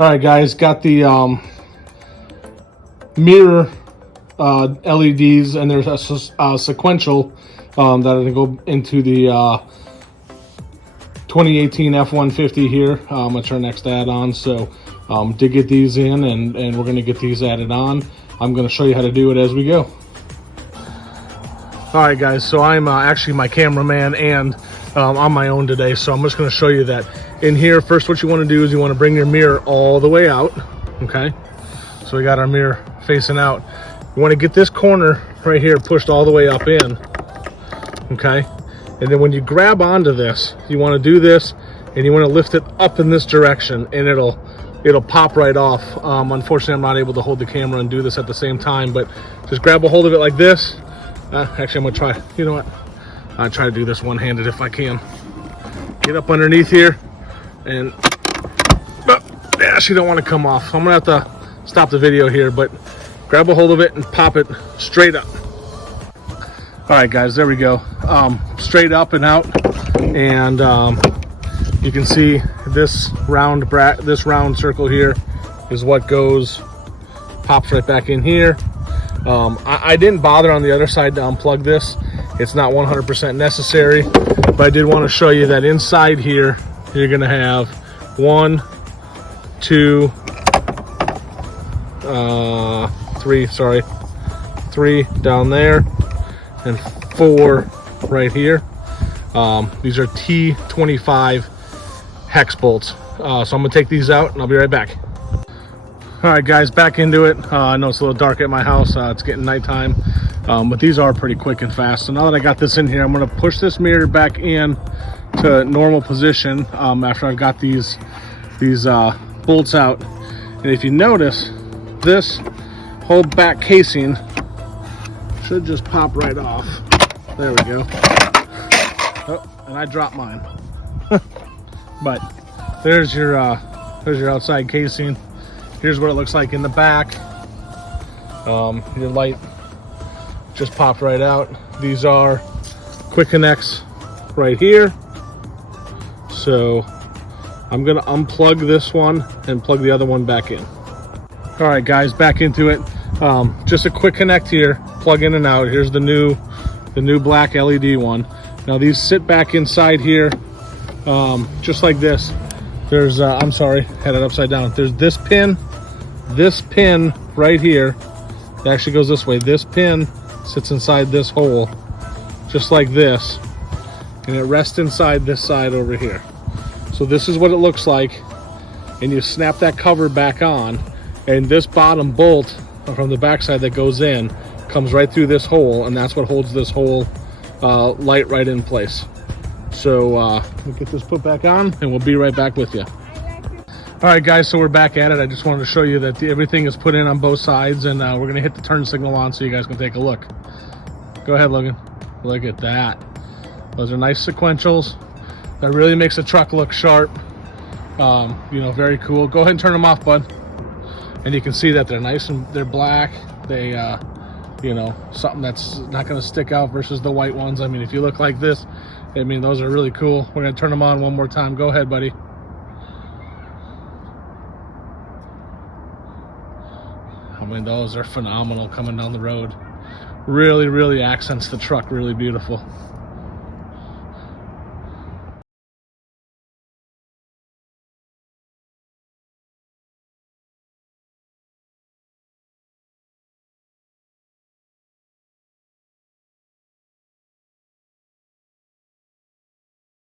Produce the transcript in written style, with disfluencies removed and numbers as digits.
All right, guys, got the mirror LEDs, and there's a sequential that are going to go into the 2018 F150 here. I'm going to turn next add on. So did get these in, and we're going to get these added on. I'm going to show you how to do it as we go. All right, guys, so I'm actually my cameraman and on my own today, so I'm just going to show you that in here. First, what you want to do is you want to bring your mirror all the way out. Okay, so we got our mirror facing out. You want to get this corner right here pushed all the way up in. Okay, and then when you grab onto this, you want to do this, and you want to lift it up in this direction, and it'll pop right off. Unfortunately, I'm not able to hold the camera and do this at the same time, but just grab a hold of it like this. Actually, I'm gonna try, you know what, I'll try to do this one-handed if I can. Get up underneath here, and they actually don't want to come off. I'm gonna have to stop the video here, but grab a hold of it and pop it straight up. All right, guys, there we go. Straight up and out, and you can see this round circle here is what pops right back in here. I didn't bother on the other side to unplug this. It's not 100% necessary, but I did want to show you that inside here, you're going to have 1, 2, 3 down there, and 4 right here. These are T25 hex bolts. So I'm going to take these out, and I'll be right back. All right, guys, back into it. I know it's a little dark at my house. It's getting nighttime, but these are pretty quick and fast. So now that I got this in here, I'm going to push this mirror back in to normal position after I've got these bolts out. And if you notice, this whole back casing should just pop right off. There we go. Oh, and I dropped mine. But there's your outside casing. Here's what it looks like in the back. Your light just popped right out. These are quick connects right here. So I'm gonna unplug this one and plug the other one back in. All right, guys, back into it. Just a quick connect here, plug in and out. Here's the new black LED one. Now these sit back inside here, just like this. There's I'm sorry, had it upside down. There's this pin right here. It actually goes this way. This pin sits inside this hole, just like this, and it rests inside this side over here. So this is what it looks like, and you snap that cover back on, and this bottom bolt from the backside that goes in comes right through this hole, and that's what holds this whole light right in place. So we'll get this put back on, and we'll be right back with you. All right, guys, so we're back at it. I just wanted to show you that everything is put in on both sides, and we're going to hit the turn signal on so you guys can take a look. Go ahead, Logan. Look at that. Those are nice sequentials. That really makes the truck look sharp. You know, very cool. Go ahead and turn them off, bud. And you can see that they're nice and they're black. They, you know, something that's not going to stick out versus the white ones. I mean, if you look like this, I mean, those are really cool. We're going to turn them on one more time. Go ahead, buddy. I mean, those are phenomenal coming down the road. Really, really accents the truck really beautiful.